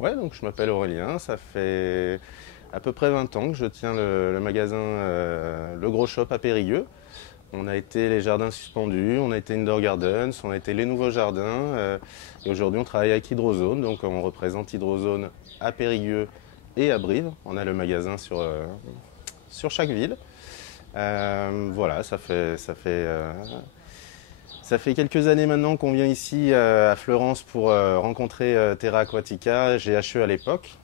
Ouais, donc je m'appelle Aurélien, ça fait à peu près 20 ans que je tiens le magasin Le Gros Shop à Périgueux. On a été les jardins suspendus, on a été Indoor Gardens, on a été les nouveaux jardins et aujourd'hui on travaille avec Hydrozone, donc on représente Hydrozone à Périgueux et à Brive. On a le magasin sur chaque ville. Voilà, ça fait quelques années maintenant qu'on vient ici à Fleurance pour rencontrer Terra Aquatica, GHE à l'époque.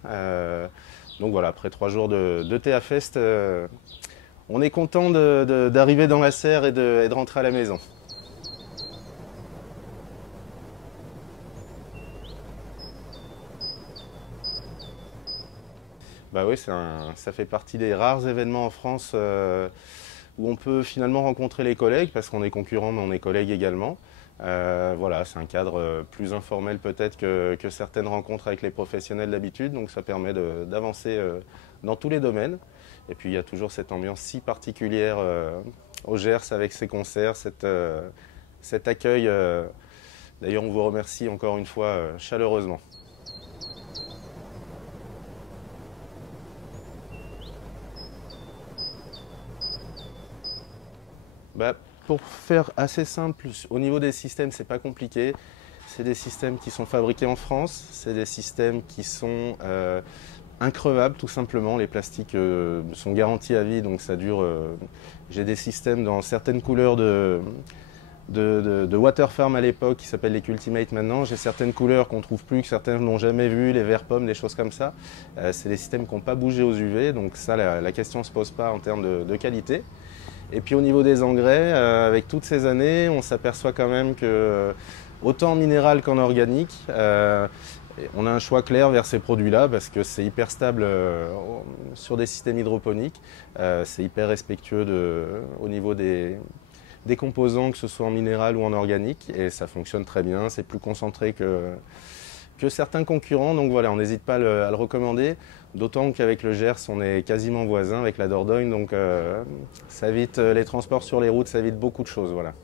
Donc voilà, après 3 jours de Théa Fest, on est content d'arriver dans la serre et de rentrer à la maison. Bah oui, ça fait partie des rares événements en France où on peut finalement rencontrer les collègues, parce qu'on est concurrents mais on est collègues également. Voilà, c'est un cadre plus informel peut-être que certaines rencontres avec les professionnels d'habitude, donc ça permet d'avancer dans tous les domaines. Et puis il y a toujours cette ambiance si particulière au Gers avec ses concerts, cet accueil. D'ailleurs, on vous remercie encore une fois chaleureusement. Bah, pour faire assez simple, au niveau des systèmes, c'est pas compliqué. C'est des systèmes qui sont fabriqués en France, c'est des systèmes qui sont increvables tout simplement. Les plastiques sont garantis à vie, donc ça dure. J'ai des systèmes dans certaines couleurs de Waterfarm à l'époque qui s'appellent les Cultimate maintenant. J'ai certaines couleurs qu'on ne trouve plus, que certains n'ont jamais vues, les verts pommes, des choses comme ça. C'est des systèmes qui n'ont pas bougé aux UV, donc ça la question ne se pose pas en termes de qualité. Et puis au niveau des engrais, avec toutes ces années, on s'aperçoit quand même que autant en minéral qu'en organique, on a un choix clair vers ces produits-là parce que c'est hyper stable sur des systèmes hydroponiques, c'est hyper respectueux au niveau des composants, que ce soit en minéral ou en organique, et ça fonctionne très bien, c'est plus concentré que certains concurrents, donc voilà, on n'hésite pas à le recommander, d'autant qu'avec le Gers, on est quasiment voisins avec la Dordogne, donc ça évite les transports sur les routes, ça évite beaucoup de choses, voilà.